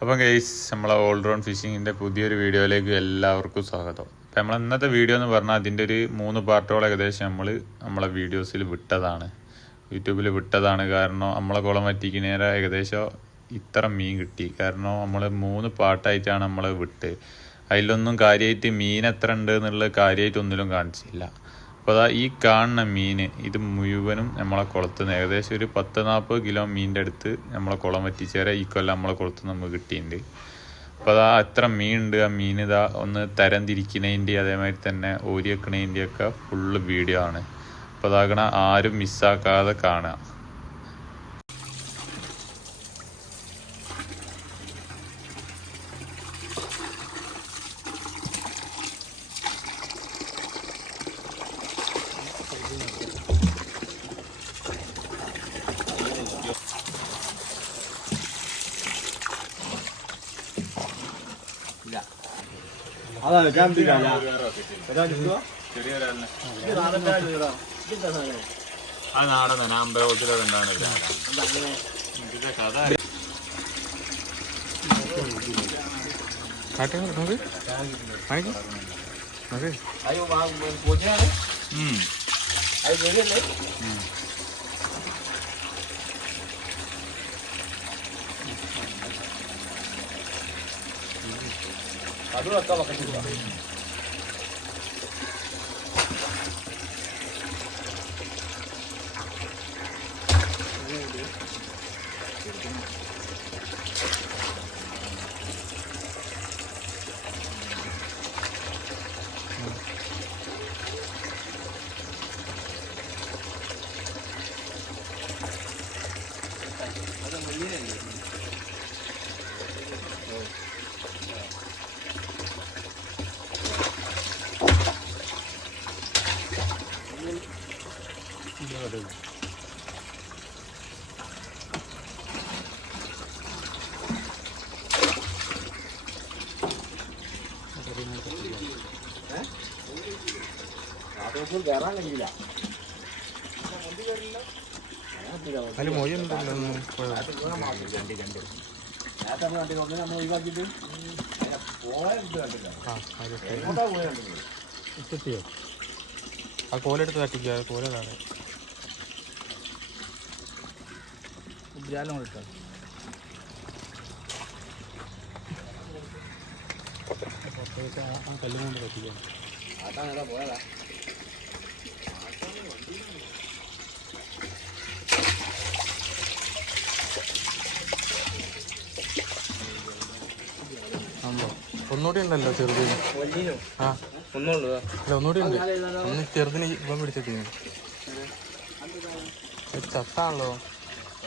അപ്പം ഗൈസ് നമ്മളെ ഓൾറൗണ്ട് ഫിഷിങ്ങിന്റെ പുതിയൊരു വീഡിയോയിലേക്ക് എല്ലാവർക്കും സ്വാഗതം. അപ്പം നമ്മൾ ഇന്നത്തെ വീഡിയോ എന്ന് പറഞ്ഞാൽ അതിന്റെ ഒരു മൂന്ന് പാർട്ടുകൾ ഏകദേശം നമ്മൾ നമ്മളെ വീഡിയോസിൽ വിട്ടതാണ്. യൂട്യൂബിൽ വിട്ടതാണ്. കാരണം നമ്മളെ കുളം വറ്റിക്കുന്നേരം ഏകദേശം ഇത്ര മീൻ കിട്ടി. കാരണം നമ്മൾ മൂന്ന് പാർട്ടായിട്ടാണ് നമ്മൾ വിട്ട്. അതിലൊന്നും കാര്യമായിട്ട് മീൻ എത്ര ഉണ്ട് എന്നുള്ള കാര്യമായിട്ട് ഒന്നിലും കാണിച്ചില്ല. അപ്പോൾ ഈ കാണുന്ന മീൻ ഇത് മുഴുവനും നമ്മളെ കുളത്ത് നിന്ന് ഏകദേശം ഒരു പത്ത് നാൽപ്പത് കിലോ മീനിന്റെ അടുത്ത് നമ്മളെ കുളം വറ്റിച്ചേരെ ഈ കൊല്ലം നമ്മളെ കുളത്ത് നമുക്ക് കിട്ടിയിട്ടുണ്ട്. അപ്പോൾ അതാ എത്ര മീനുണ്ട് ആ മീൻ ഇതാ ഒന്ന് തരം തിരിക്കുന്നതിന്റെ അതേമാതിരി തന്നെ ഓരി ഒക്കെ ഫുള്ള് വീഡിയോ ആണ്. അപ്പോൾ അതാകണ ആരും മിസ്സാക്കാതെ കാണുക അതാണ് ഞാൻ? ആ നാടൻ തന്നെ അമ്പലത്തിലൊക്കെ ഉണ്ടാകുന്നില്ല അയ്യോ, വാ, പൂച്ചയാണ്. ഉം. അത് ശരിയല്ലേ? هذول الطبقة شوفها കേറാൻ കഴിയില്ല അതിൽ മൊഴിയുണ്ടല്ലോ നമ്മൾ ആ കോലെടുത്ത് തട്ടിക്കുക കോല കാണാൻ കല്ലും കൊണ്ട് തട്ടിക്കാം അതാണ് ഏതാ പോയതാ ആണല്ലോ. ഒന്നുകൂടി ഉണ്ടല്ലോ ചെറുതിന് ആ. അല്ല ഒന്നുകൂടി ഉണ്ട്. ഒന്ന് ചെറുതിന് ഇവൻ പിടിച്ചിട്ട് ചത്താണല്ലോ.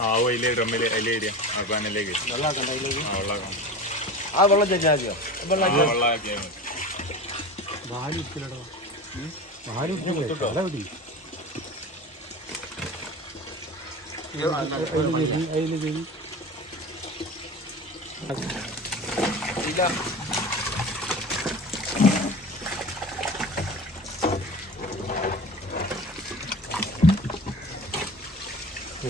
ആ അതിലെ ഡ്രമ്മിൽ അതിലെ ഏരിയ അപ്പാനിലേക്ക് ആ വെള്ളമാക്കാം ആ വെള്ളം ചേച്ചാ വെള്ളം വെള്ളമാക്കിയാൽ മതി. ഇല്ല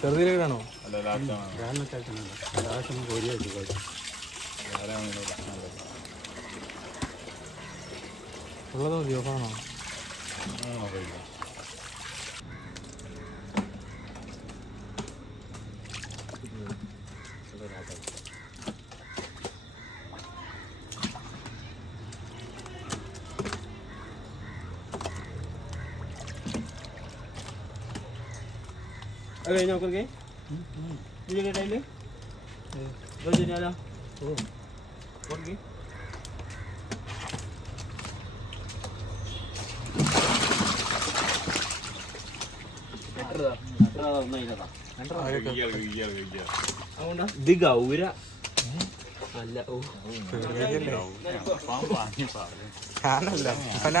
ചെറുതിലേക്കാണോ അല്ല ലാസ്റ്റാണ് ലാസ്റ്റ് കോരിയായിട്ട് ഉള്ളത് അത് കഴിഞ്ഞ് നോക്കേ ഇതിന്റെ ടൈമിൽ കഴിഞ്ഞാലോ കൊടുക്കേ. ഇത് ഗൗര. അല്ല ഓ. ഞാനല്ല. ഇവനാ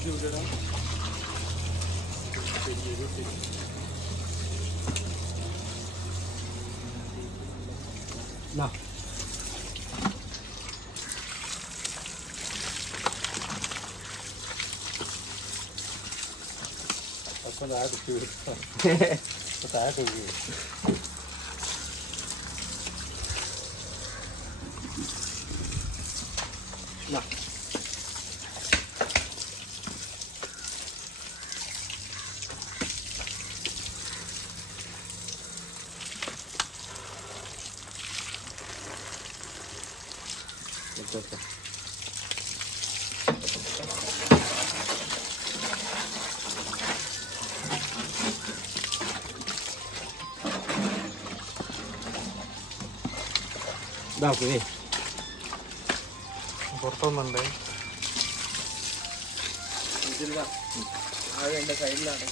ഗൗരന്റെ കറക്റ്റ് കളർ അവര് ആദ്യം പിടിച്ച കൊണ്ടുപോയിക്കണം ഇല്ലിടാ ഓക്കെ ഇതാക്കുവേ പുറത്തൊന്നുണ്ട് അത് എന്റെ സൈഡിലാണ്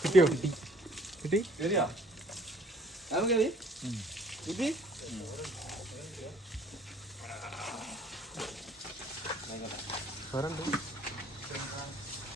കിട്ടിയോ? കിട്ടി. കിട്ടി. വേറെ